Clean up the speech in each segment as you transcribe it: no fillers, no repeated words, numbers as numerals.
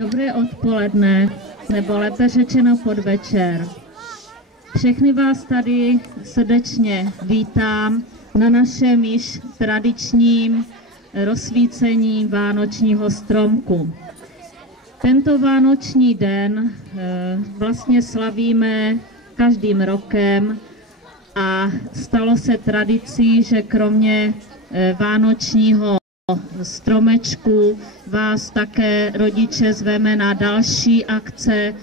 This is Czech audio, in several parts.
Dobré odpoledne, nebo lépe řečeno podvečer. Všechny vás tady srdečně vítám na našem již tradičním rozsvícení vánočního stromku. Tento vánoční den vlastně slavíme každým rokem a stalo se tradicí, že kromě vánočního stromečku vás také rodiče zveme na další akce,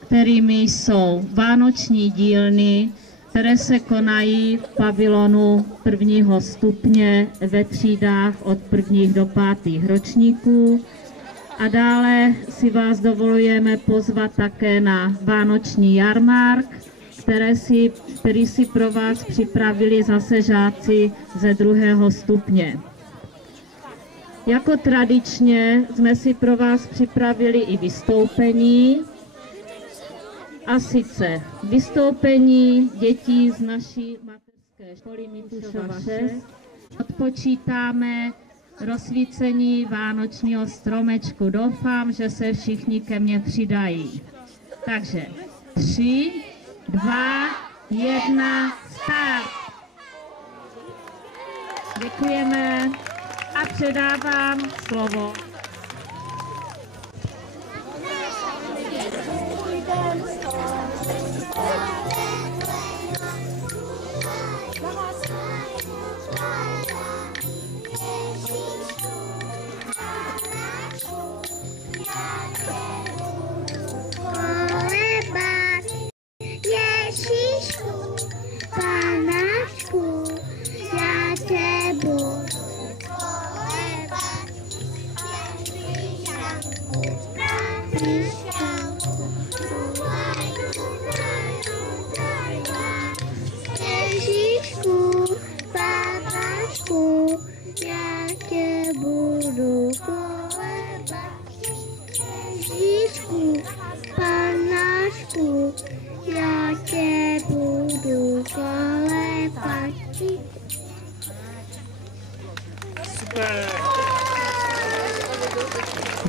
kterými jsou vánoční dílny, které se konají v pavilonu 1. stupně ve třídách od 1. do 5. ročníků. A dále si vás dovolujeme pozvat také na vánoční jarmark, který si pro vás připravili zase žáci ze 2. stupně. Jako tradičně jsme si pro vás připravili i vystoupení, a sice vystoupení dětí z naší mateřské školy Mitušova 6. Odpočítáme rozsvícení vánočního stromečku. Doufám, že se všichni ke mně přidají. Takže 3, 2, 1, start! Děkujeme a předávám slovo.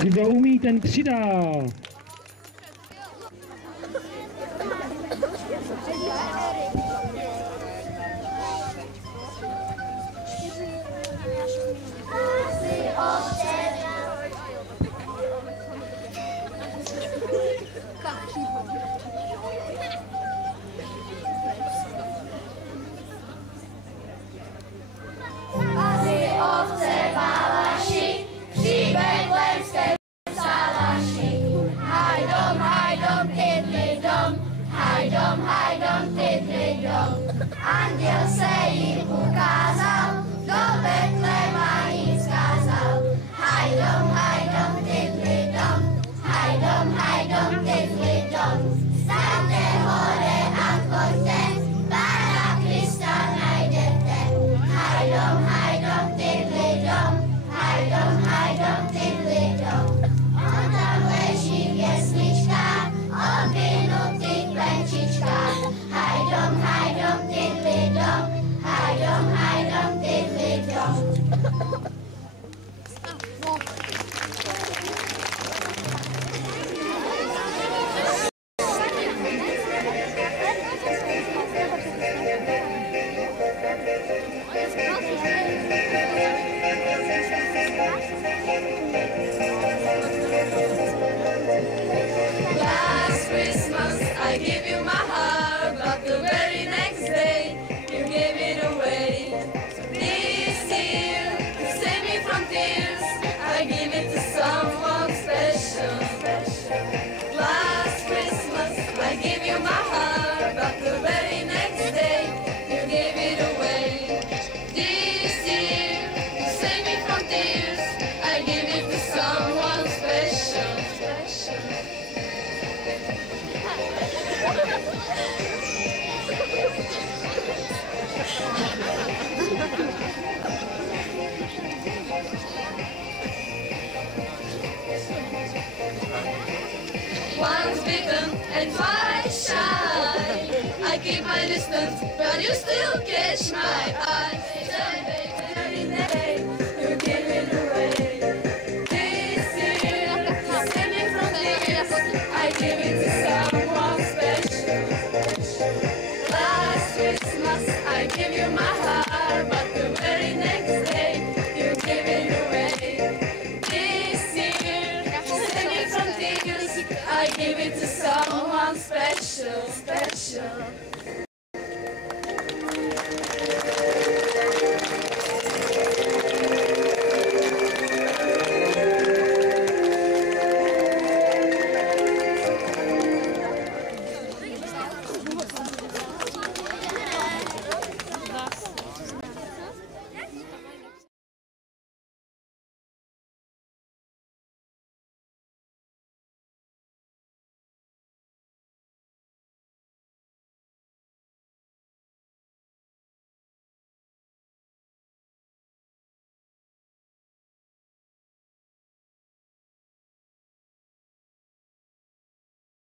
Kdo umí, ten přidá. Anděl se jim ukázal, do Betléma jim zkázal. Hajdom, tydli dom, hajdom, tydli dom. Staňte hore a choďte, Pána Krista najdete. Hajdom, tydli dom, hajdom, tydli dom. On tam leží v jesličkách, odvinutých plenčičkách. Hajdom, tydli dom, hajdom, tydli dom. Last Christmas I gave you my heart, but the very next day you gave it away. This year, to save me from tears, I give it to someone special. Last Christmas I gave you my heart, but the very next day you gave it away. This year, to save me from tears, I give it to someone special. Once bitten and twice shy, I keep my distance, but you still catch my eye.